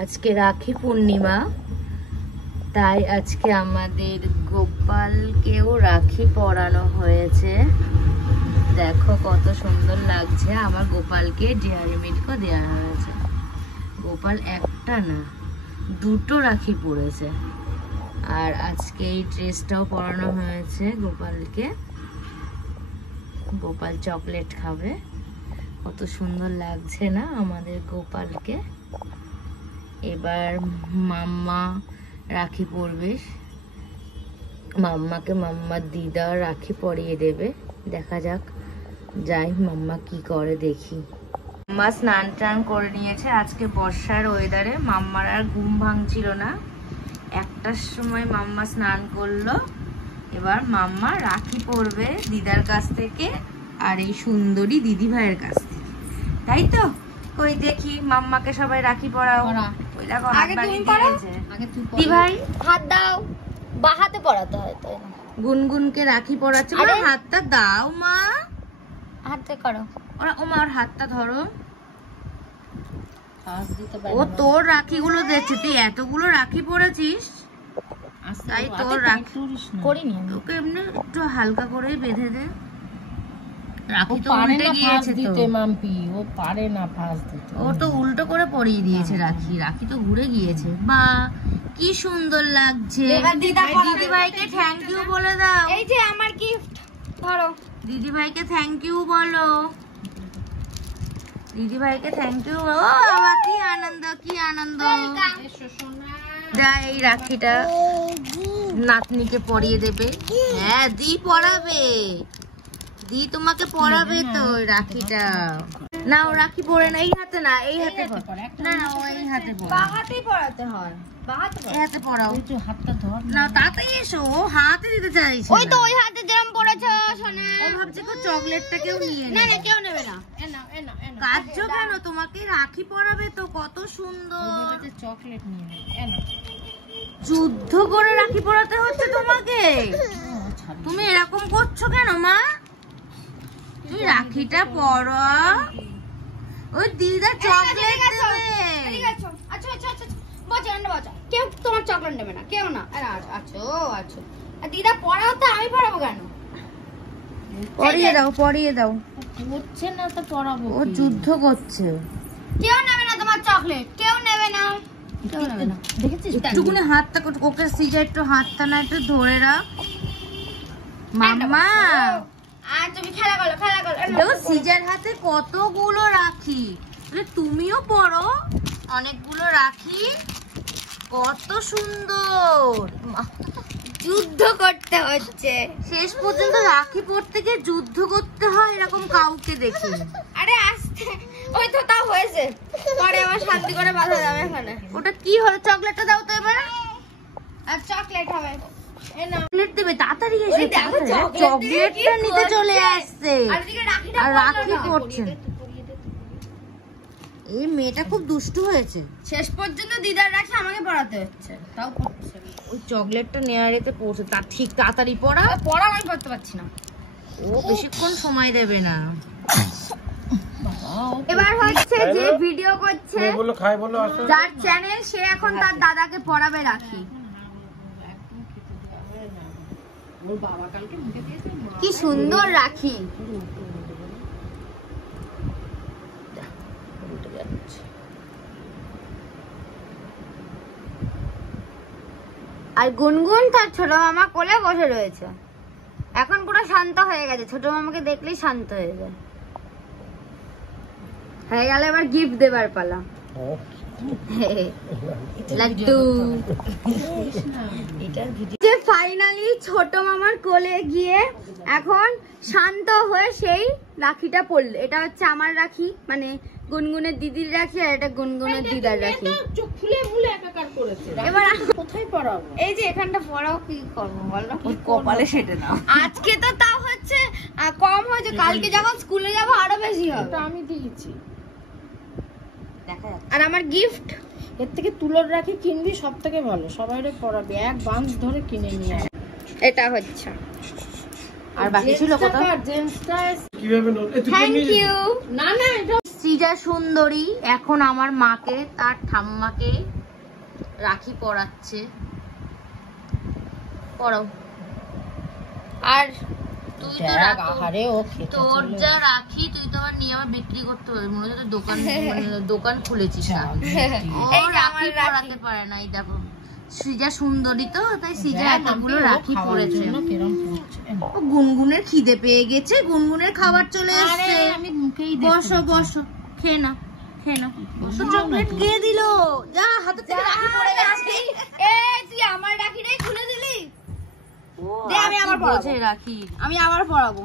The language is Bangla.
আজকে রাখি পূর্ণিমা, তাই আজকে আমাদের গোপালকেও রাখি পরানো হয়েছে। দেখো কত সুন্দর লাগছে। আমার গোপালকে ডেয়ারি মিল্কও দেওয়া হয়েছে। গোপাল একটা না, দুটো রাখি পরেছে। আর আজকে এই ড্রেসটাও পরানো হয়েছে গোপালকে। গোপাল চকলেট খাবে। কত সুন্দর লাগছে না আমাদের গোপালকে। এবার মাম্মা রাখি পরবে। মাম্মাকে মাম্মার দিদা রাখি পরিয়ে দেবে। দেখা যাক, যাই মাম্মা কি করে দেখি। মাম্মা স্নান টান করে নিয়েছে। আজকে বর্ষার ওয়েদারে মাম্মার আর ঘুম ভাঙছিল না। 1টার সময় মাম্মা স্নান করলো। এবার মাম্মা রাখি পরবে দিদার কাছ থেকে আর এই সুন্দরী দিদি ভাইয়ের কাছ থেকে, তাই তো? কই দেখি মাম্মাকে সবাই রাখি পরাও। ওই দেখো আগে তুমি পরাও। আগে তুই দি ভাই হাত দাও। বা হাতে পরাতে হয় তো। গুনগুনকে রাখি পরাচ্ছে। মা হাতটা দাও। মা হাতে করো। ও মা ওর হাতটা ধরো। ও তোর রাখিগুলো দেখছে। তুই এতগুলো রাখি পরেছিস, তাই তোর রাখি করিনি। ওকে এমনি একটু হালকা করেই বেঁধে দে। রাখি তো উল্টে গিয়েছে তো মাম্পি। ও পারে না ফাঁস দিতে। ও তো উল্টো করে পরিয়ে দিয়েছে রাখি। রাখি তো ঘুরে গিয়েছে। বা কি সুন্দর লাগছে। দিদি ভাইকে থ্যাংক ইউ বলে দাও। এই যে আমার গিফট ধরো। দিদি ভাইকে থ্যাংক ইউ বলো। দিদি ভাইকে থ্যাংক ইউ। ও বাবা কি আনন্দ, কি আনন্দ। যা এই রাখিটা নাতনিকে পরিয়ে দেবে। হ্যাঁ দি পরাবে। দি তোমাকে পরাবে তো রাখিটা। না ও রাখি পরে না। এই হাতে না, এই হাতে না, ও এই হাতে পরে। বা হাতেই পরাতে হয়। বা হাতে পরাও। ওই তো হাতটা ধর না। তাতেই এসো। ও হাতে দিতে চাইছে। ওই তো ওই হাতে যেরকম পড়েছো সোনা। ও ভাবছে কো চকলেটটা কেউ নিয়ে নেবে। না না কেউ নেবে না। এনা এনা এনা। কাঁদছো কেন? তোমাকে রাখি পরাবে তো। কত সুন্দর। ওইটাতে চকলেট নিয়ে নেবে। এনা। যুদ্ধ করে রাখি পরাতে হচ্ছে তোমাকে। তুমি এরকম করছো কেন মা? তুমি রাখিটা পরো। ওই দিদা চকলেট দেবে। আচ্ছা আচ্ছা আচ্ছা বাঁচা না বাঁচা। কেউ তোমার চকলেট নেবে না। কেউ না। আচ্ছা আচ্ছা। আর দিদা পরাও তো, আমি পরাবো কেন? পরিয়ে দাও, পরিয়ে দাও। করছে না তো পরাবো। ও যুদ্ধ করছে। কেউ নেবে না তোমার চকলেট। কেউ নেবে না। কেউ নেবে না। দেখেছিস একটুকুনি হাতটা ওকে সিজা একটু হাতটা না একটু ধরে রাখ মাম্মা। আর তুমি খেলা করো, খেলা করো। দেখো সিজার হাতে কতগুলো রাখি। তুমিও পরো অনেকগুলো রাখি। কত সুন্দর। যুদ্ধ করতে হচ্ছে। শেষ পর্যন্ত রাখি পড়তে গিয়ে যুদ্ধ করতে হয় এরকম কাউকে দেখি। আরে আস্তে। ওই তো তাও হয়েছে। পরে আবার শান্তি করে বাঁধা যাবে এখানে। ওটা কি হলো? চকলেটটা দাও তো এবার। আর চকলেট হবে। চকলেট দেবে তাড়াতাড়ি এসে। চকলেটটা নিতে চলে আসছে আর রাখি পড়ছে। এই মেয়েটা খুব দুষ্টু হয়েছে। শেষ পর্যন্ত দিদার রাখি আমাকে পড়াতে হচ্ছে। তাও পড়ছে। ওই চকলেটটা নেয়ার এতে পড়ছে। তার ঠিক তাড়াতাড়ি পড়া। পড়া আমি করতে পারছি না। ও বেশিক্ষণ সময় দেবে না। এবার হচ্ছে যে ভিডিও করছে যার চ্যানেল, সে এখন তার দাদাকে পড়াবে রাখি। কি সুন্দর রাখি। আর গুনগুন তার ছোট মামা কোলে বসে রয়েছে। এখন পুরো শান্ত হয়ে গেছে। ছোট মামাকে দেখলেই শান্ত হয়ে যায়। হয়ে গেল এবার গিফট দেবার পালা। লাড্ডু। যে ফাইনালি ছোট মামার কোলে গিয়ে এখন শান্ত হয়ে সেই রাখিটা পড়ল। এটা হচ্ছে আমার রাখি, মানে গুনগুনের দিদির রাখি, আর এটা গুনগুনের দিদার রাখি। এবার কোথায় পরাবো? এই যে এখানটা পরাও। কি করবো বলো? কপালে সেটে নাও। আজকে তো তাও হচ্ছে কম হয়েছে। কালকে যখন স্কুলে যাবো আরো বেশি হবে। আমি দিয়েছি। আর আমার গিফট এর থেকে তুলোর রাখি কিনবি, সব থেকে ভালো। সবাইরে পরাবি। এক বান্স ধরে কিনে নিয়ে। এটা হচ্ছে আর বাকি ছিল কোথাও? Thank you. না না, সৃজা সুন্দরী এখন আমার মাকে তার ঠাম্মাকে রাখি পরাচ্ছে। পরাও। আর তুই তো তোর যা রাখি তুই তো আবার নিয়ে আবার বিক্রি করতে পারবি, মনে হচ্ছে দোকান দোকান খুলেছিস। এই রাখি পরাতে পারে না। এই দেখো সৃজা সুন্দরী তো, তাই সৃজা এতগুলো রাখি পরেছে। গুনগুনের খিদে পেয়ে গেছে, গুনগুনের খাবার চলে এসেছে। বসো বসো, খেয়ে নাও খেয়ে নাও। চকলেট কে দিল? যা, হাতে থেকে রাখি পড়ে গেছে। এই তুই আমার রাখিটাই খুলে দিলি। আমি আবার পরাবো। রাখি আমি আবার পরাবো।